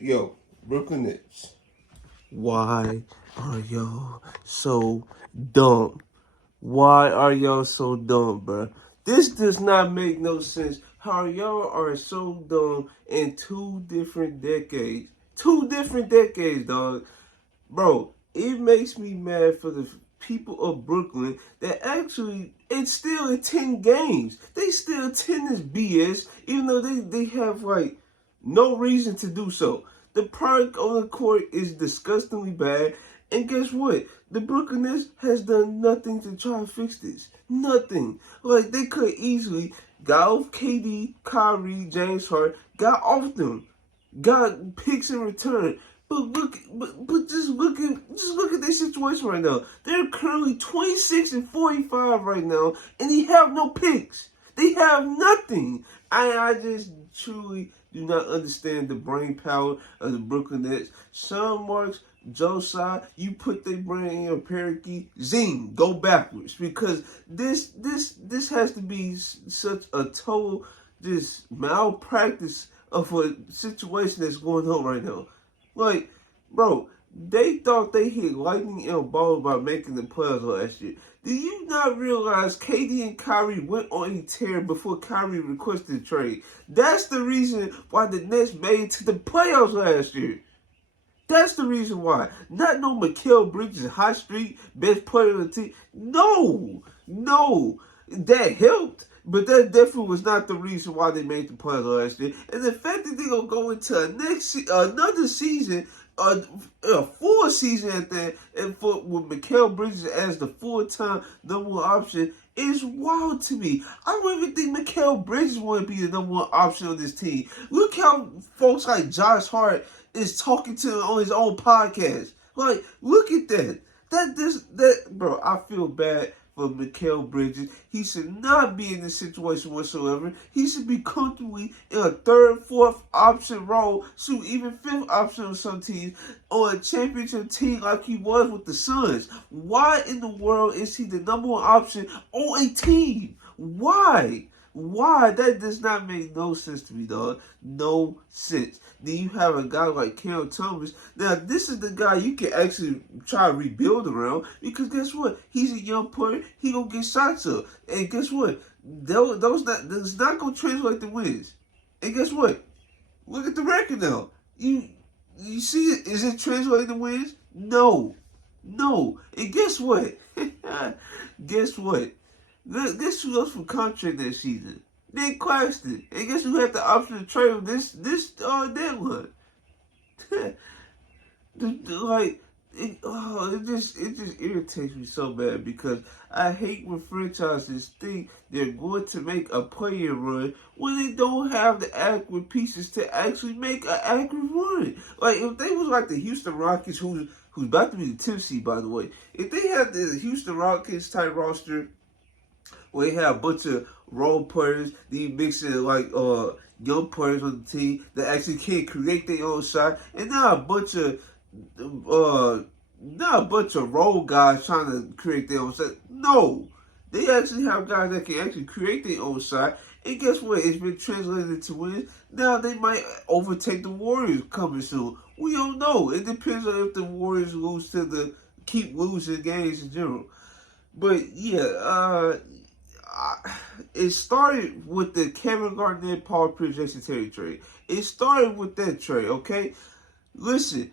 Yo, Brooklyn Nets. Why are y'all so dumb? Why are y'all so dumb, bruh? This does not make no sense. How y'all are so dumb in 2 different decades. 2 different decades, dog. Bro, it makes me mad for the people of Brooklyn that actually, it's still in 10 games. They still attend this BS, even though they have, like, no reason to do so. The product on the court is disgustingly bad. And guess what? The Brooklyn Nets has done nothing to try to fix this. Nothing. Like, they could easily got off KD, Kyrie, James Harden, got off them, got picks in return. But just look at their situation right now. They're currently 26-45 right now, and they have no picks. They have nothing. I just truly do not understand the brain power of the Brooklyn Nets. Sean Marks, Josiah, you put their brain in a parakeet, zing, go backwards, because this has to be such a total this malpractice of a situation that's going on right now. Like, bro, they thought they hit lightning in a ball by making the playoffs last year. Do you not realize KD and Kyrie went on a tear before Kyrie requested a trade? That's the reason why the Nets made it to the playoffs last year. That's the reason why. Not no Mikal Bridges, high street, best player on the team. No. That helped, but that definitely was not the reason why they made the playoffs last year. And the fact that they're going to go into another season, a full season at that, and with Mikal Bridges as the full-time number one option, is wild to me. I don't even think Mikal Bridges want to be the number one option on this team. Look how folks like Josh Hart is talking to him on his own podcast. Like, look at that. Bro, I feel bad for Mikal Bridges. He should not be in this situation whatsoever. He should be comfortably in a third, fourth option role, so even fifth option on some teams, on a championship team like he was with the Suns. Why in the world is he the number one option on a team? Why? Why? That does not make no sense to me, dog. No sense. Then you have a guy like Cam Thomas. Now, this is the guy you can actually try to rebuild around, because guess what? He's a young player. He gonna get shots up. And guess what? That's not gonna translate to wins. And guess what? Look at the record now. You see it? Is it translating to wins? No. And guess what? Guess what? Guess who else for contract that season? Nick Claxton. And guess who had the option to trade him this deadline? Like, it just irritates me so bad, because I hate when franchises think they're going to make a player run when they don't have the adequate pieces to actually make an accurate run. Like, if they was like the Houston Rockets, who's about to be the 10th seed, by the way, if they had the Houston Rockets type roster, where they have a bunch of role players, they mix in like young players on the team that actually can create their own shot, and not a bunch of role guys trying to create their own shot. No, they actually have guys that can actually create their own shot. And guess what? It's been translated to wins. Now they might overtake the Warriors coming soon. We don't know. It depends on if the Warriors keep losing games in general. But yeah, it started with the Kevin Garnett, Paul Pierce, Jason Terry trade. It started with that trade, okay? Listen,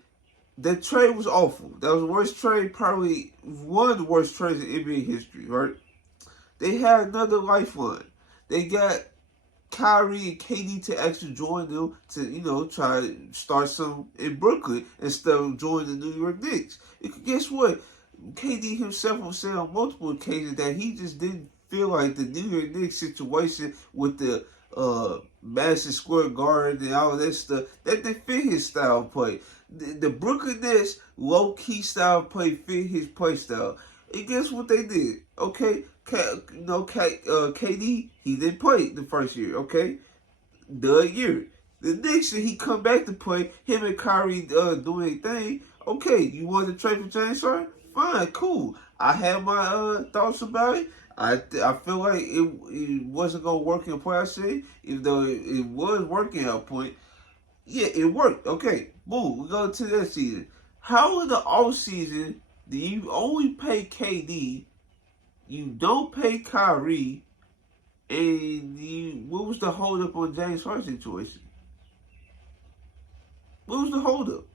that trade was awful. That was the worst trade, probably one of the worst trades in NBA history, right? They had another lifeline. They got Kyrie and KD to actually join them to, try to start some in Brooklyn instead of joining the New York Knicks. Guess what? KD himself will say on multiple occasions that he just didn't feel like the New York Knicks situation with the Madison Square Garden and all that stuff, that they fit his style of play. The Brooklyn Nets low-key style of play fit his play style. And guess what they did? Okay, KD, he didn't play the first year, okay? The year. The next year, he come back to play, him and Kyrie doing their thing. Okay, you want to trade for James Harden? Fine, cool. I have my thoughts about it. I feel like it wasn't going to work in playoff series, even though it was working at a point. Yeah, it worked. Okay, boom. We go to that season. How in the off season do you only pay KD? You don't pay Kyrie, and what was the holdup on James Harden situation? What was the holdup?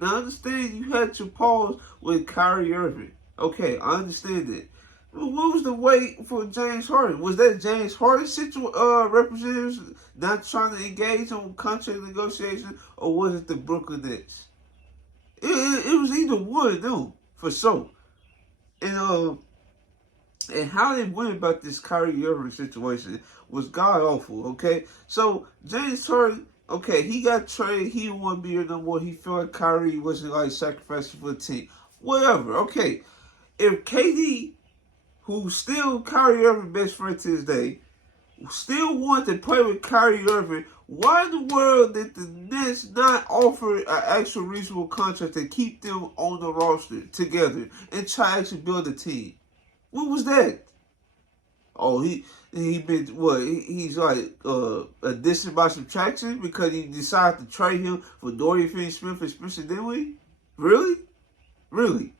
Now I understand you had your pause with Kyrie Irving. Okay, I understand that. But what was the wait for James Harden? Was that James Harden representatives not trying to engage on contract negotiations, or was it the Brooklyn Nets? It was either one of them for sure. And and how they went about this Kyrie Irving situation was god awful. Okay, so James Harden, okay, he got traded. He didn't want to be here no more. He felt like Kyrie wasn't like sacrificing for the team. Whatever. Okay, if KD, who's still Kyrie Irving's best friend to this day, still wanted to play with Kyrie Irving, why in the world did the Nets not offer an actual reasonable contract to keep them on the roster together and try to actually build a team? What was that? Oh, he been what? He's like addition by subtraction because he decided to trade him for Dorian Finney-Smith and Spencer Dinwiddie. Really, really.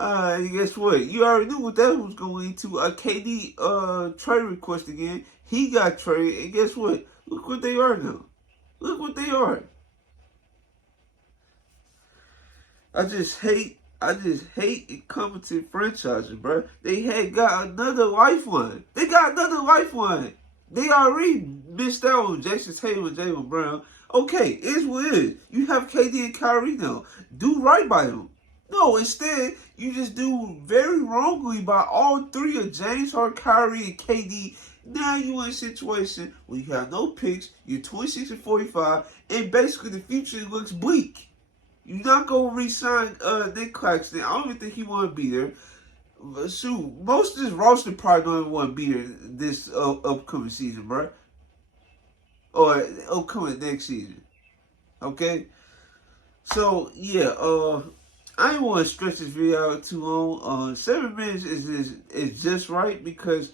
And guess what? You already knew what that was going to. A KD trade request again. He got traded, and guess what? Look what they are now. Look what they are. I just hate incompetent franchises, bro. They had got another lifeline. They got another lifeline. They already missed out on Jason Tatum and Jaylen Brown. Okay, it's what it is. You have KD and Kyrie now. Do right by them. No, instead, you just do very wrongly by all three of James Harden, Kyrie, and KD. Now you in a situation where you have no picks, you're 26 and 45, and basically the future looks bleak. You're not gonna re-sign Nick Claxton. I don't even think he want to be there. But shoot, most of this roster probably don't even want to be there this upcoming season, bro. Or upcoming next season. Okay? So, yeah, I didn't want to stretch this video out too long. 7 minutes is just right because,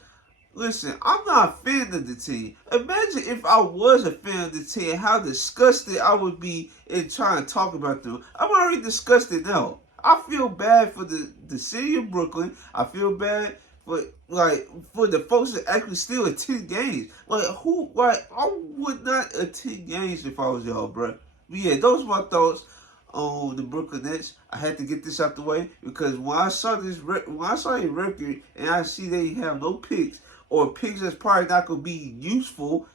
listen, I'm not a fan of the team. Imagine if I was a fan of the team, how disgusted I would be in trying to talk about them. I'm already disgusted now. I feel bad for the city of Brooklyn. I feel bad for the folks that actually still attend games. I would not attend games if I was y'all, bro. But yeah, those are my thoughts on the Brooklyn Nets. I had to get this out the way because when I saw a record and I see they have no picks or picks that's probably not gonna be useful,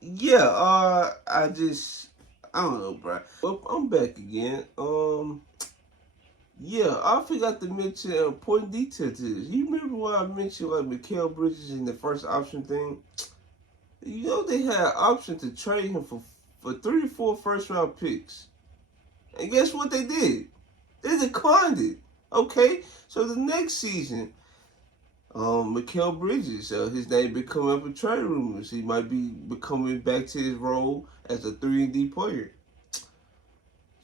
yeah, I don't know, bro. Well, I'm back again. Yeah, I forgot to mention an important detail to this. You remember when I mentioned like Mikal Bridges in the first option thing? You know they had an option to trade him for 3 or 4 first round picks. And guess what they did? They declined it. Okay? So the next season, Mikal Bridges, his name been coming up in trade rumors. He might be becoming back to his role as a 3-and-D player.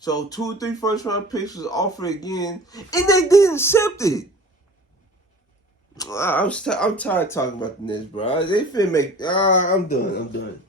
So 2 or 3 first round picks was offered again, and they didn't accept it. I'm tired of talking about the Nets, bro. They finna make. I'm done.